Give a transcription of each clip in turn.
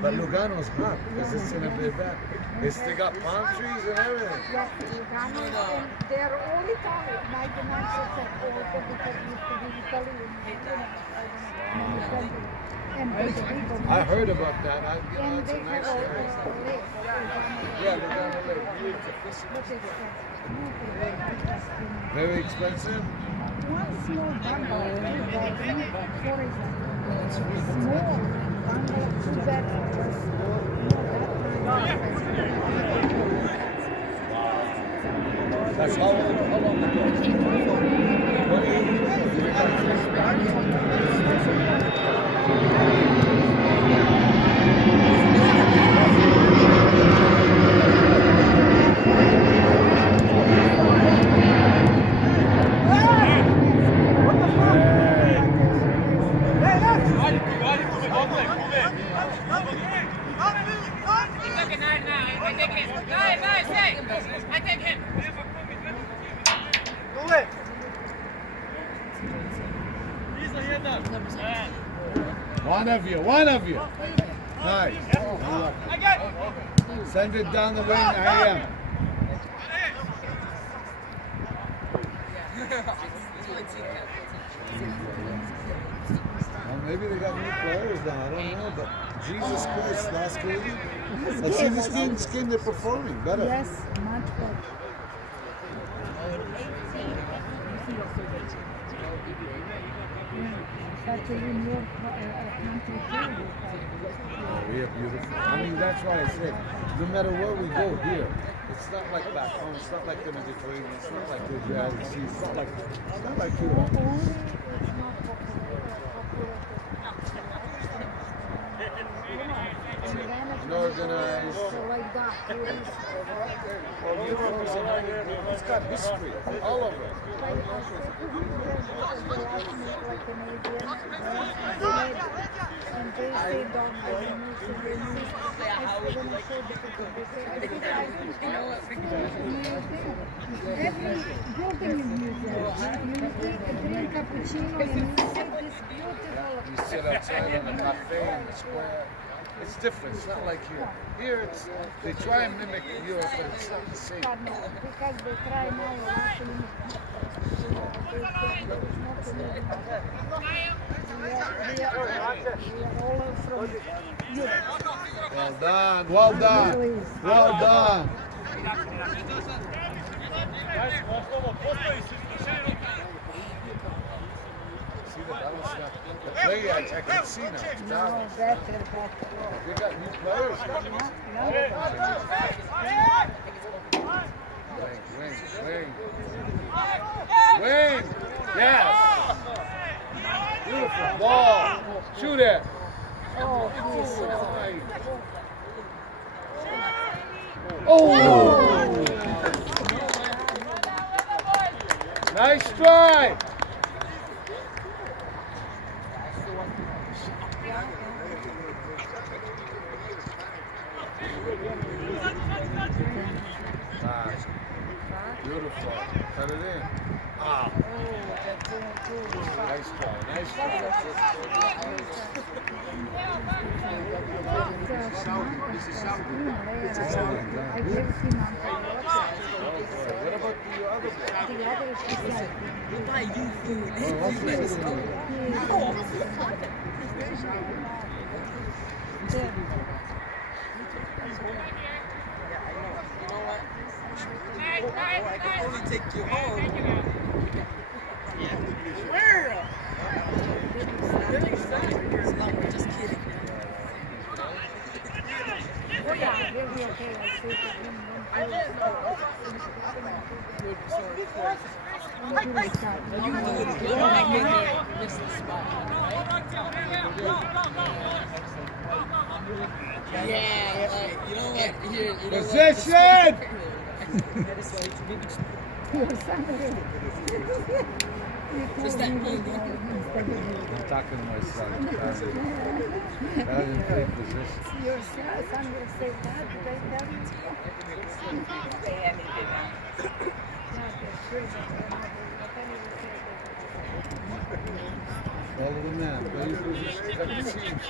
But Lugano's hot because it's in a bit back. They got palm trees and everything. Yes, Lugano, and they're all Italian. 99% all because it used to be Italian. I heard about that. And That's they a have nice a area. lake. Yeah, Lugano Lake. Beautiful. Very expensive? One small bungalow, two-bedroom, for example, small bungalow, two-bedroom, That's how long ago? 20. One of you. Nice. Send it down the wing, I am. Well, maybe they got new players now, I don't know, but Jesus Christ, last game. Let's see this game they're performing better. Yes, much better. Actually, more country too. We are beautiful. I mean, that's why I said, no matter where we go here, it's not like back home. It's not like the Mediterranean. It's not like the Adriatic Sea. It's not like Europe. Organized. Like that. Well, Europe is it's got history all of it. And they say don't every building is museum. You drink cappuccino and you see this beautiful. You sit outside in a cafe in the square. It's different. It's not like here. Here, it's they try and mimic Europe, but it's not the same. Because they try now. Well done. Well done. Well done. See the balance now. The play I can see now. No, better. They got new players coming up. Wing. Yes. Beautiful ball. Shoot it. Oh. Nice try. Nice. Beautiful. Cut it in. Ah. Nice try. Nice try. What about the other boy? We'll buy you food. You let us know. I can only take you home. Where? It's not, we're just kidding. Oh yeah, he'll be okay. I'll see You don't make me miss the spot. Yeah, like, you know what? Here, you know Position! Just that I'm talking to my son. I didn't play position. your son will say that, they tell you. Follow the man. Very position. Cut the seams.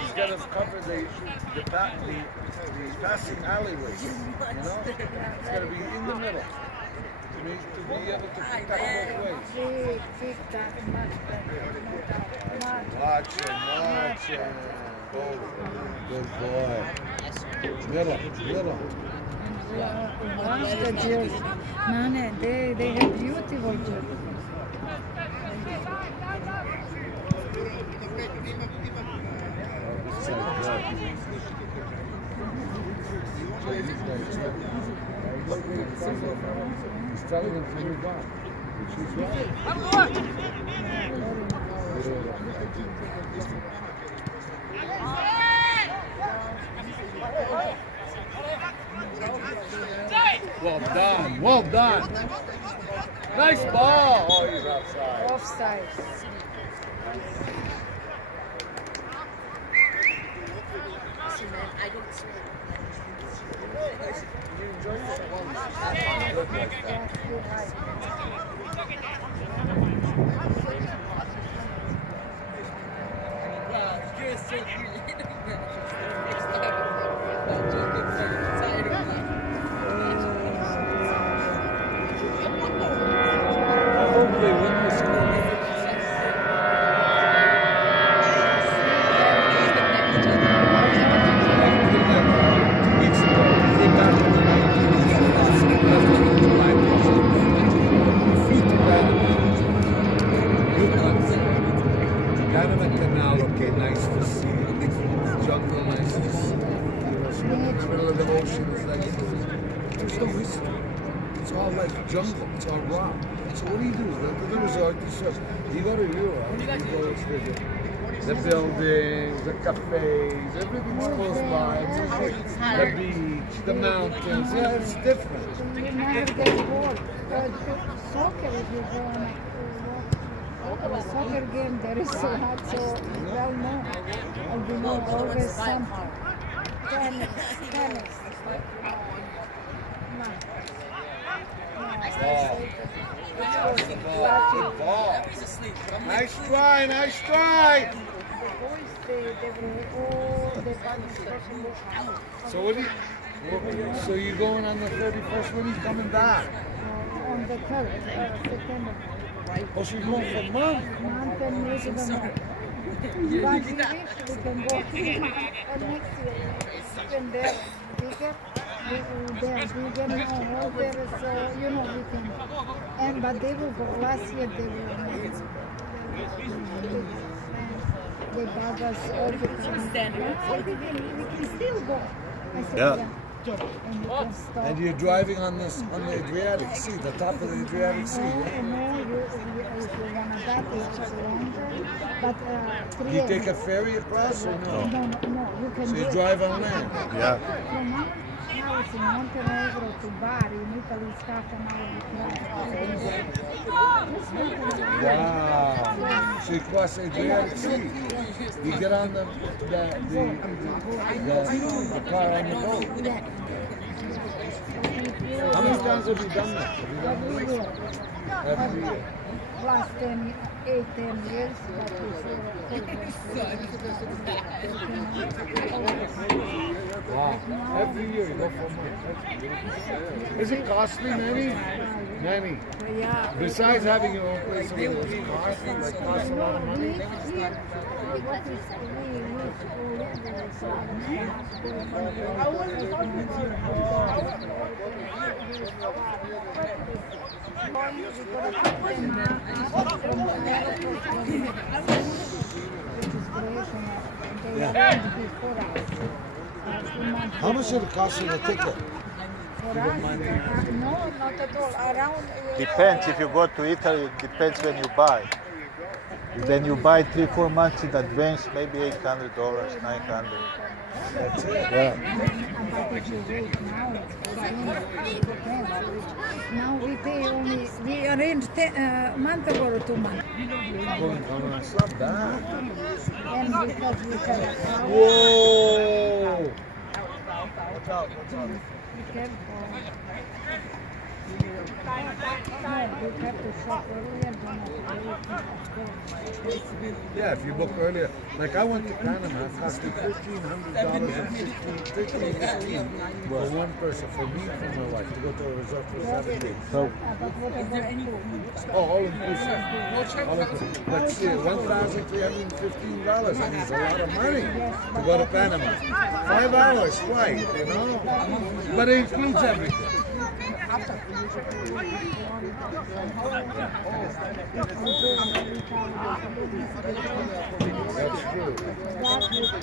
He's got to cover the passing alleyways. You know? It's got to be in the middle. To be able to protect both ways. Big that much better. Watch him. Oh, good boy. Middle. Watch the Jews. Man, they have beautiful Jews. He's telling them to move on, which is right. Well done. Nice ball. Oh, he's outside. Offside. Listen, man, I don't smoke. Wow, you're so creative, man. Next time, I'm joking, man. I'm tired of that. I hope they win this game. Canal, okay, nice to see. Jungle, nice to see. Swimming in the middle of the ocean is like, there's no history. It's all like jungle, it's all rock. So what do you do? The resort, you go to Europe, you go to the buildings, the cafes, everything's close by. It's the beach, the mountains, yeah, it's different. You never get bored. Soccer, if you go on a soccer game, there is a lot, so well known. And you know always something. Tennis. Good ball. He's asleep. I'm like, Nice try. So what do you, so you're going on the 31st when he's coming back? On the 3rd September. Oh, so you're going for a month? Month and maybe the month. But we wish we can go 3 months next year. Even there, bigger. They're bigger now, older, so you know we can. And but they will go. Last year they will. They bought us all the time. We can still go. I said, Yeah. yeah. And you can stop. And you're driving on the Adriatic Sea, the top of the Adriatic Sea. Yeah? No, if you want to that, it's longer. But Do you take a ferry across or no? No, you can So do you it. drive on land? Yeah. From now it's in Montenegro to Bari. In Italy, it's half an hour. Wow. So you cross the Adriatic Sea. You get on the car on the boat. Yeah. How many times have you done that? Every year. Every year. Last 10 years, but Wow. Every year you go for a month. Is it costly, Nanny? Nanny. yeah. Besides having your own place, it costs a lot of money. How much did it cost you the ticket? No, not at all. Around. Depends. If you go to Italy, it depends when you buy. Then you buy 3-4 months in advance, maybe $800, $900. That's it. Yeah. But if you wait now we pay only, we arranged a month ago or 2 months. It's not bad. And because we have Whoa! be careful. No, you have to shop earlier, do not wait. Yeah, if you book earlier. Like I went to Panama, it cost me $1,500 and 15 for one person, for me and for my wife, to go to a resort for 7 days. So But what about Oh, all inclusive. All inclusive. Let's see, $1,315. I mean, it's a lot of money to go to Panama. 5 hours flight, you know? But it includes everything. That's true. that?